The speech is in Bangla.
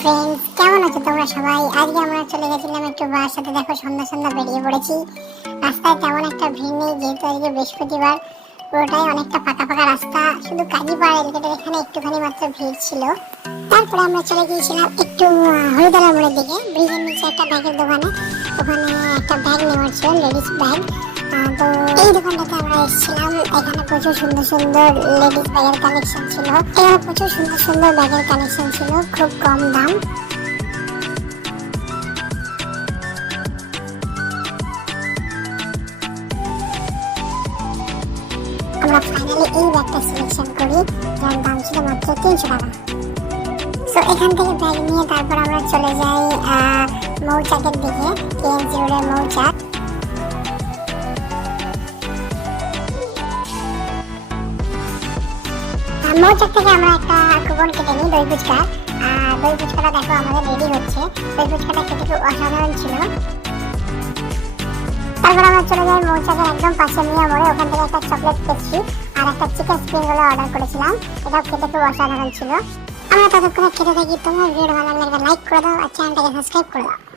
ফ্রেন্ডস, কেমন আছো তোমরা সবাই? আজকে আমরা চলে গেছিলাম একটু বাবার সাথে। দেখো সন্ধ্যা সন্ধ্যা বেরিয়ে পড়েছি। রাস্তায় তেমন একটা ভিড় নেই, যেহেতু আজকে বৃহস্পতিবার। পুরোটাই অনেকটা ফাঁকা ফাঁকা রাস্তা, শুধু কাজীপাড়া এলাকাটার এখানে একটুখানি মাত্র ভিড় ছিল। তারপরে আমরা চলে গিয়েছিলাম একটু হরিতলা মোড়ের দিকে, ব্রিজের নিচে একটা ব্যাগের দোকানে। ওখানে একটা ব্যাগ নেওয়ার ছিল, লেডিস ব্যাগ। তো এই দোকানটাতে আমরা এসেছিলাম। এখানে প্রচুর সুন্দর সুন্দর লেডিস ব্যাগের কালেকশন ছিল। এখানে প্রচুর সুন্দর সুন্দর ব্যাগের কালেকশন ছিল, খুব কম দাম। আমরা ফাইনালি এই ব্যাগটা সিলেকশন করি, যার দাম ছিল মাত্র 300 টাকা। সো এখান থেকে ব্যাগ নিয়ে তারপর আমরা চলে যাই মৌচাকের দিকে, কেএনজি রোডের মৌচাক। মৌচাক থেকে আমরা একটা কুপন কেটে নিই দই ফুচকা। দই ফুচকাটা দেখো আমাদের রেডি হচ্ছে। দই ফুচকাটা খেতে খুব অসাধারণ ছিল। তারপর আমরা চলে যাই মৌচাকের একদম পাশে মিয়া মোড়ে। ওখান থেকে একটা চকলেট পেস্ট্রি আর একটা চিকেন স্প্রিং রোল অর্ডার করেছিলাম। এটাও খেতে খুব অসাধারণ ছিল। আমরা ততক্ষণে খেতে থাকি। তোমরা ভিডিও ভালো লাগলে লাইক করে দাও আর চ্যানেলটাকে সাবস্ক্রাইব করে দাও।